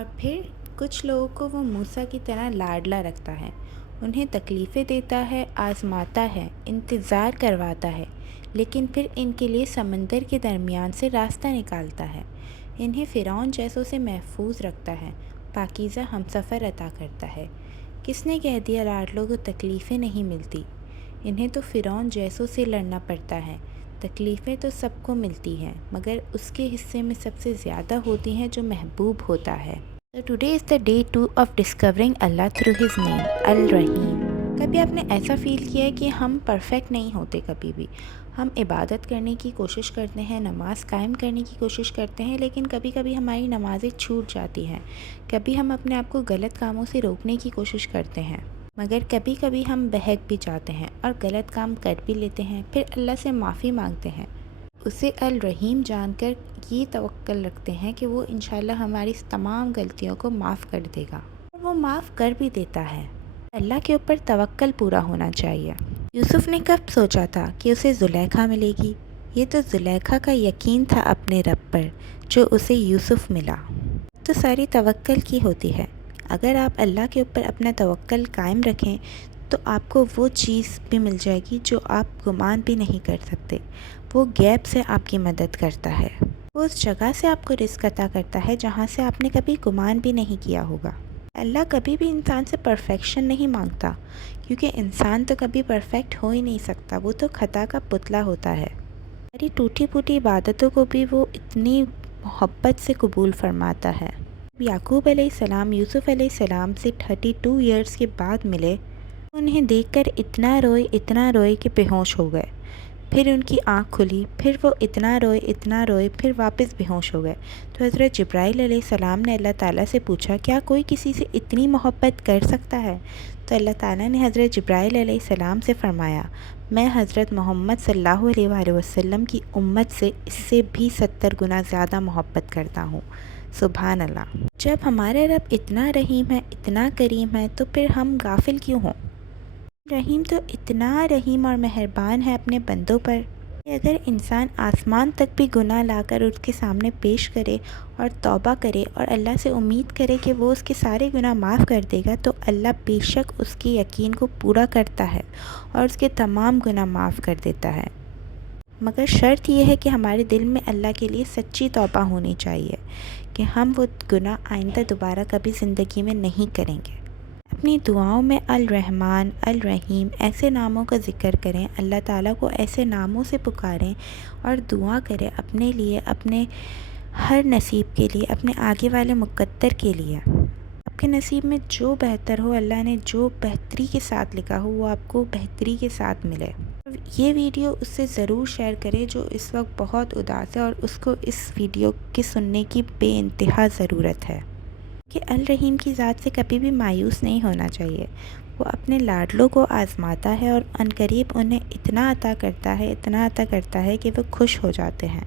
اور پھر کچھ لوگوں کو وہ موسیٰ کی طرح لاڈلا رکھتا ہے، انہیں تکلیفیں دیتا ہے، آزماتا ہے، انتظار کرواتا ہے، لیکن پھر ان کے لیے سمندر کے درمیان سے راستہ نکالتا ہے، انہیں فرعون جیسوں سے محفوظ رکھتا ہے، پاکیزہ ہمسفر عطا کرتا ہے۔ کس نے کہہ دیا لاڈلوں کو تکلیفیں نہیں ملتی؟ انہیں تو فرعون جیسوں سے لڑنا پڑتا ہے۔ تکلیفیں تو سب کو ملتی ہیں، مگر اس کے حصے میں سب سے زیادہ ہوتی ہیں جو محبوب ہوتا ہے۔ So today is the day 2 of discovering Allah through His name, الرحیم۔ کبھی آپ نے ایسا فیل کیا ہے کہ ہم پرفیکٹ نہیں ہوتے؟ کبھی بھی ہم عبادت کرنے کی کوشش کرتے ہیں، نماز قائم کرنے کی کوشش کرتے ہیں، لیکن کبھی کبھی ہماری نمازیں چھوٹ جاتی ہیں، کبھی ہم اپنے آپ کو غلط کاموں سے روکنے کی کوشش کرتے ہیں، مگر کبھی کبھی ہم بہک بھی جاتے ہیں اور غلط کام کر بھی لیتے ہیں، پھر اللہ سے معافی مانگتے ہیں، اسے الرحیم جان کر یہ توکل رکھتے ہیں کہ وہ انشاءاللہ ہماری تمام غلطیوں کو معاف کر دے گا، اور وہ معاف کر بھی دیتا ہے۔ اللہ کے اوپر توکل پورا ہونا چاہیے۔ یوسف نے کب سوچا تھا کہ اسے زلیخا ملے گی؟ یہ تو زلیخا کا یقین تھا اپنے رب پر جو اسے یوسف ملا۔ تو ساری توکل کی ہوتی ہے۔ اگر آپ اللہ کے اوپر اپنا توکل قائم رکھیں تو آپ کو وہ چیز بھی مل جائے گی جو آپ گمان بھی نہیں کر سکتے۔ وہ غیب سے آپ کی مدد کرتا ہے، وہ اس جگہ سے آپ کو رزق عطا کرتا ہے جہاں سے آپ نے کبھی گمان بھی نہیں کیا ہوگا۔ اللہ کبھی بھی انسان سے پرفیکشن نہیں مانگتا، کیونکہ انسان تو کبھی پرفیکٹ ہو ہی نہیں سکتا، وہ تو خطا کا پتلا ہوتا ہے۔ ہماری ٹوٹی پھوٹی عبادتوں کو بھی وہ اتنی محبت سے قبول فرماتا ہے۔ یعقوب علیہ السلام یوسف علیہ السلام سے 32 ایئرز کے بعد ملے، انہیں دیکھ کر اتنا روئے کہ بے ہوش ہو گئے، پھر ان کی آنکھ کھلی، پھر وہ اتنا روئے پھر واپس بے ہوش ہو گئے۔ تو حضرت جبرائیل علیہ السلام نے اللہ تعالیٰ سے پوچھا، کیا کوئی کسی سے اتنی محبت کر سکتا ہے؟ تو اللہ تعالیٰ نے حضرت جبرائیل علیہ السلام سے فرمایا، میں حضرت محمد صلی اللہ علیہ وآلہ وسلم کی امت سے اس سے بھی 70 گنا زیادہ محبت کرتا ہوں۔ سبحان اللہ۔ جب ہمارا رب اتنا رحیم ہے، اتنا کریم ہے، تو پھر ہم غافل کیوں ہوں؟ رحیم تو اتنا رحیم اور مہربان ہے اپنے بندوں پر کہ اگر انسان آسمان تک بھی گناہ لا کر اس کے سامنے پیش کرے اور توبہ کرے اور اللہ سے امید کرے کہ وہ اس کے سارے گناہ معاف کر دے گا، تو اللہ بے شک اس کے یقین کو پورا کرتا ہے اور اس کے تمام گناہ معاف کر دیتا ہے۔ مگر شرط یہ ہے کہ ہمارے دل میں اللہ کے لیے سچی توبہ ہونی چاہیے کہ ہم وہ گناہ آئندہ دوبارہ کبھی زندگی میں نہیں کریں گے۔ اپنی دعاؤں میں الرحمن، الرحیم ایسے ناموں کا ذکر کریں، اللہ تعالیٰ کو ایسے ناموں سے پکاریں اور دعا کریں اپنے لیے، اپنے ہر نصیب کے لیے، اپنے آگے والے مقدر کے لیے۔ آپ کے نصیب میں جو بہتر ہو، اللہ نے جو بہتری کے ساتھ لکھا ہو، وہ آپ کو بہتری کے ساتھ ملے۔ یہ ویڈیو اس سے ضرور شیئر کریں جو اس وقت بہت اداس ہے اور اس کو اس ویڈیو کے سننے کی بے انتہا ضرورت ہے، کہ الرحیم کی ذات سے کبھی بھی مایوس نہیں ہونا چاہیے۔ وہ اپنے لاڈلوں کو آزماتا ہے اور عنقریب انہیں اتنا عطا کرتا ہے کہ وہ خوش ہو جاتے ہیں۔